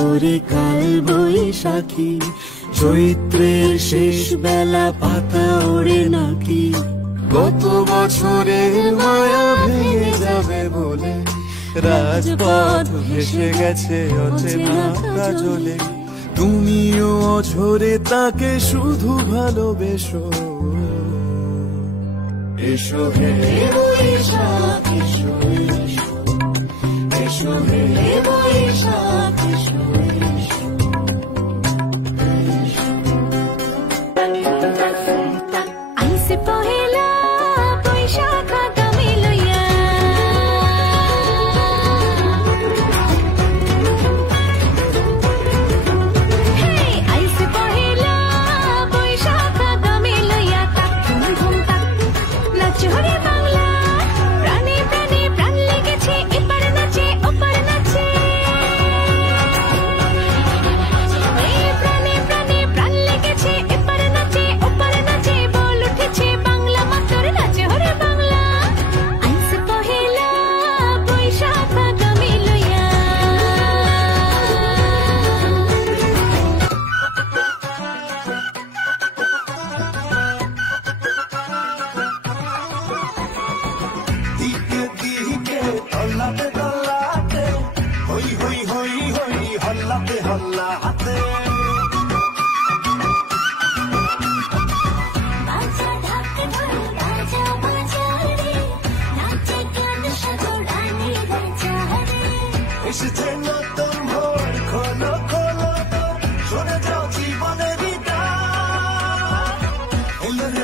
করে কাল বৈশাখী, চৈত্রের শেষ বেলা পাতা ওড়ে নাকি, গত বছরের মায়া ভেঙে যাবে বলে রাজপথ ভেসে গেছে অচেনা কাজলে। তুমিও অঝরে তাকে শুধু ভালোবেসো, এসো হে বৈশাখ এসো এসো, এসো হে বৈশাখ এসো এসো। আইসে পহেলা বৈশাখ আগামী লইয়া, আইসে পহেলা বৈশাখ আগামী লইয়া, তাক ধুম ধুম তাক নাচ হরে বাংলা, প্রাণে প্রাণে প্রাণ লেগেছে এপার নাচে ওপার নাচে, প্রাণে প্রাণে প্রাণ লেগেছে এপার নাচে ওপার নাচে, বল উঠেছে বাংলা মাতার নাচে হরে বাংলা। আইসে পহেলা বৈশাখ আগামী লইয়া, দিকে দিকে হল্লাতে হল্লাতে, হই হই হই হই হল্লাতে হল্লাতে। বাজা ঢাক ঢোল বাজা বাজা রে, নাচে গান সাগরানি রাজা রে, এসেছে নতুন ভোর, খোলো খোলো শোনে যাও জীবনের দ্বার। এলো রে